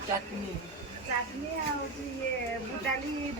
चटनी चटनी बुटाली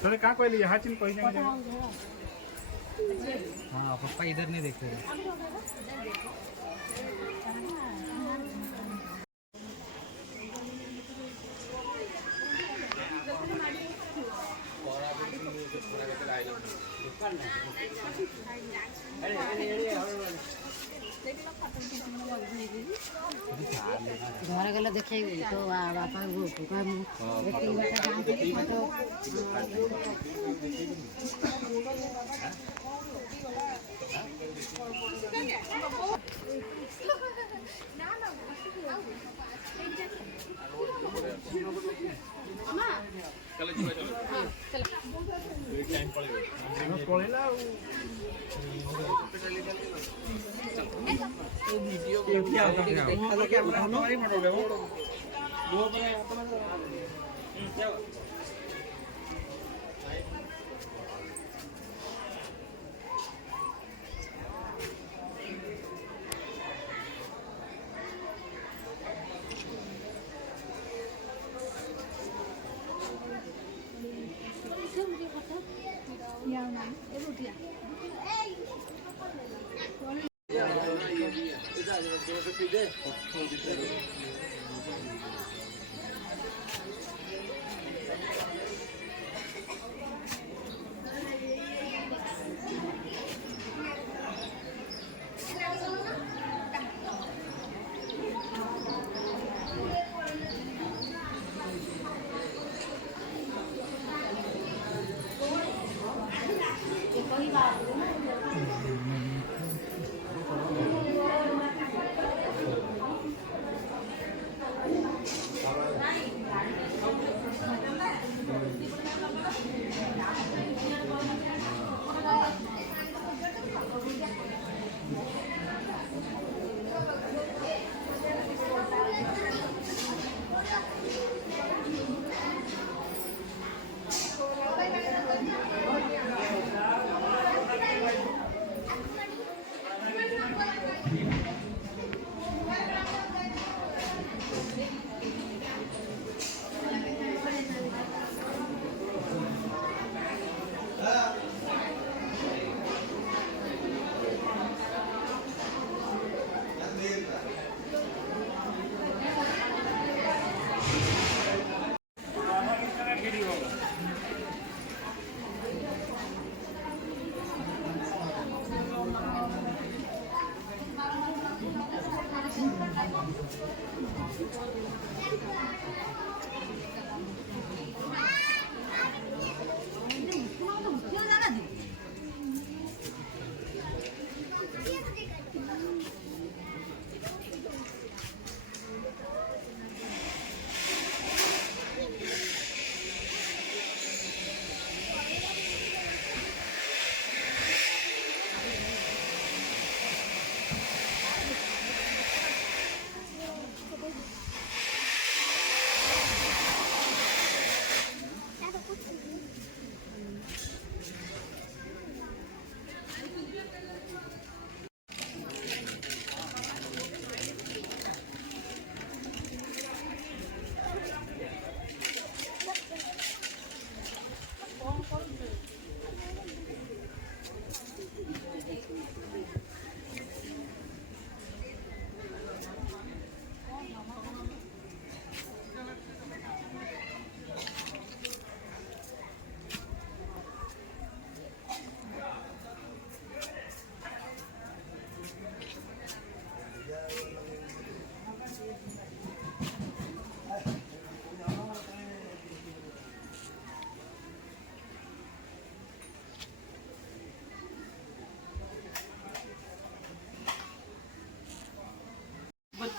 तो क्या कोई लिया हाचिन कोई नहीं हाँ पापा इधर नहीं देख रहे घर गला देखे तो बापा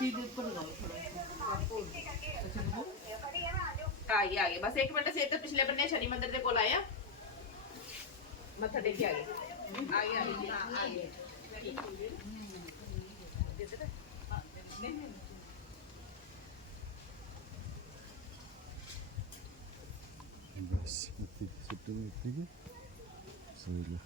हाँ ये आ गए बस 1 मिनट से तो पिछले बन्ने शनि मंदिर के कोल आए मत्था टेके आ गए आ गए बस छुट्टी में ठीक सही है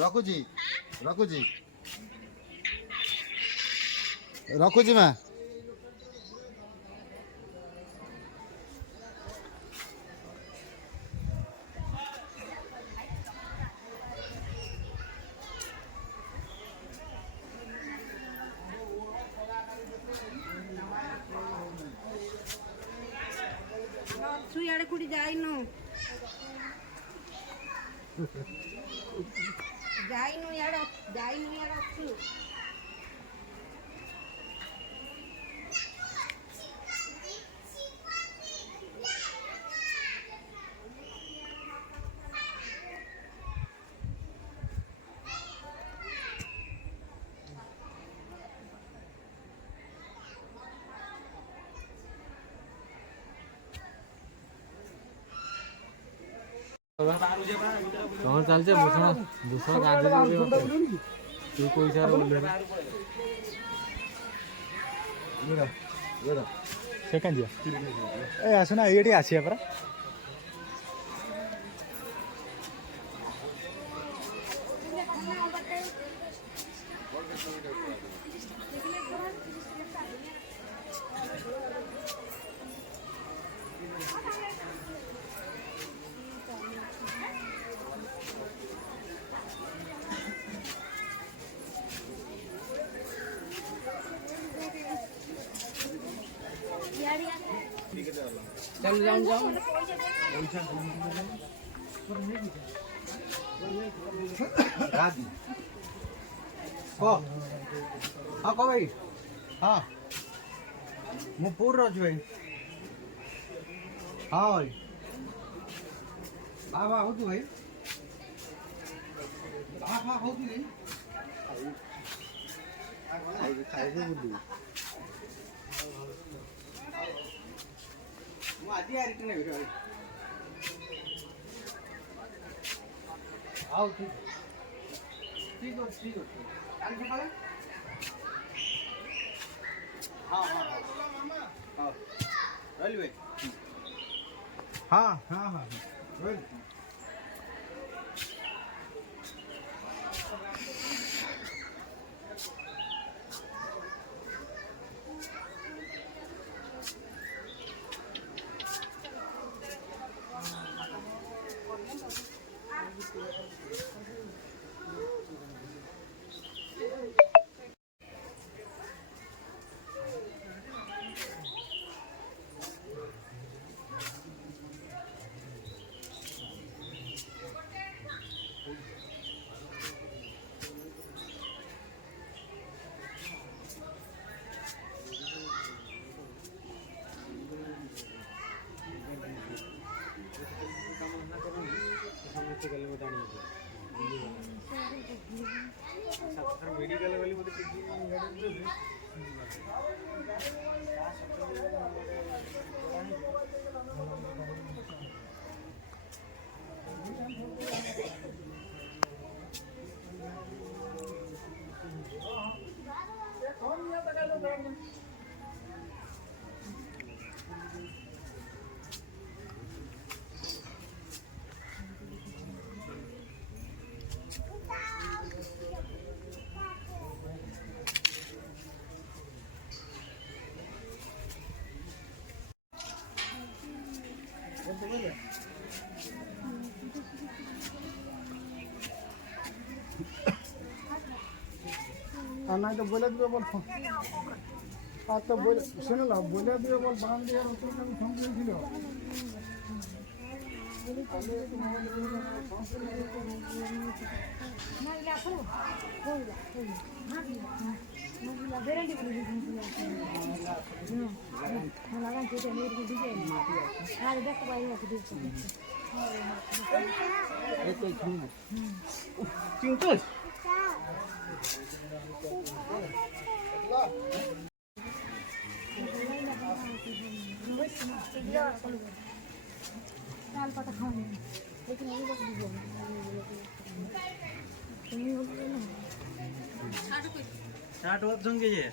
ରଖୁଛି ରଖୁଛି ରଖୁଛି ମା ଇଆଡ଼େ କୋଉଠି ଯାଇନୁ ଇଆଡ଼େ ଅଛୁ कौन चल से दूसरा गांधी तू कोई सारा बोल रहा सेकंड दिया ए आसना एटी आसी परा चल जाऊं जाऊं राजी को हाँ को भाई हाँ मु पूर रही भाई हाँ भाई हाँ हो भाई हाँ हो भाई खाइबे बोलू मु आदि आ रिटर्न हेबे भाई आओ ठीक ठीक है काल सकाळे हाँ हाँ हाँ रही भाई हाँ हाँ हाँ रही मेडिकल वाली बोलते আর নাই তো বলে দিবে বল ফোন আর তো বলে শুনে নাও বলে দিবে বল বান দিয়ে ওকে আমি ফোন করেছিল চিংকুল ষাট ওর সঙ্গে যে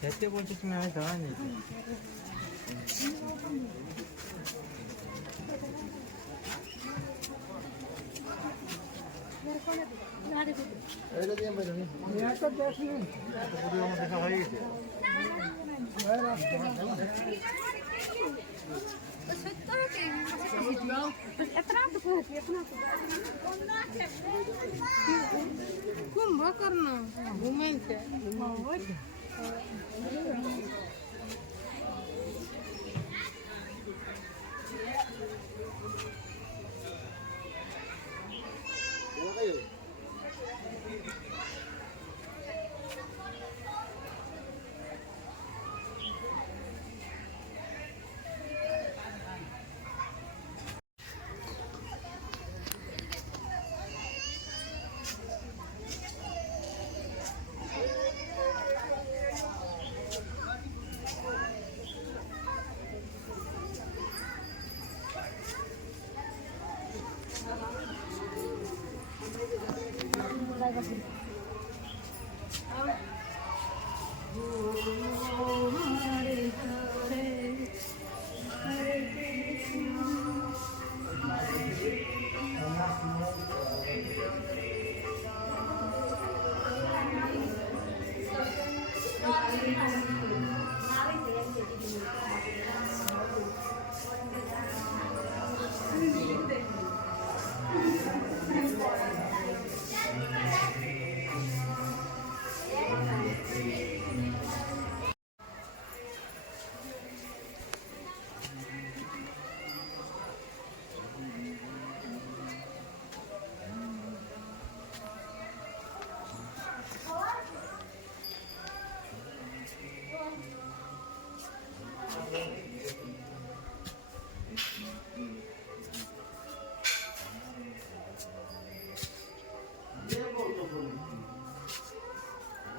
খেতে বলছি তুমি আমি দাঁড়াই নি একটা দেখ নেই দেখা হয়ে গেছে कुंभकर्ण घुमायचं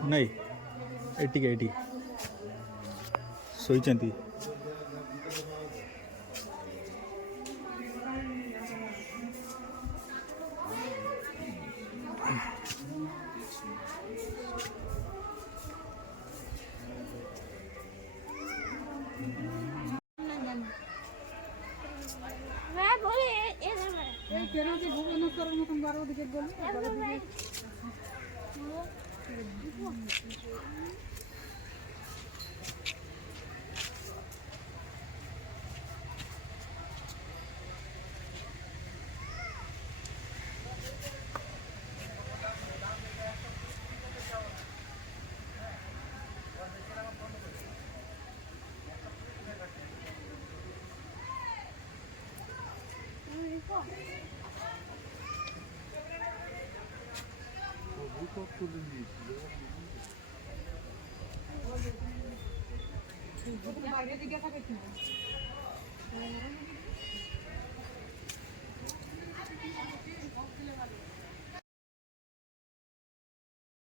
ନାଇଁ ଏଠିକି ଏଠି ଶୋଇଛନ୍ତି ভুবনেশ্বরের মতন বারো দিকে বলি বাইরে দিকে থাকে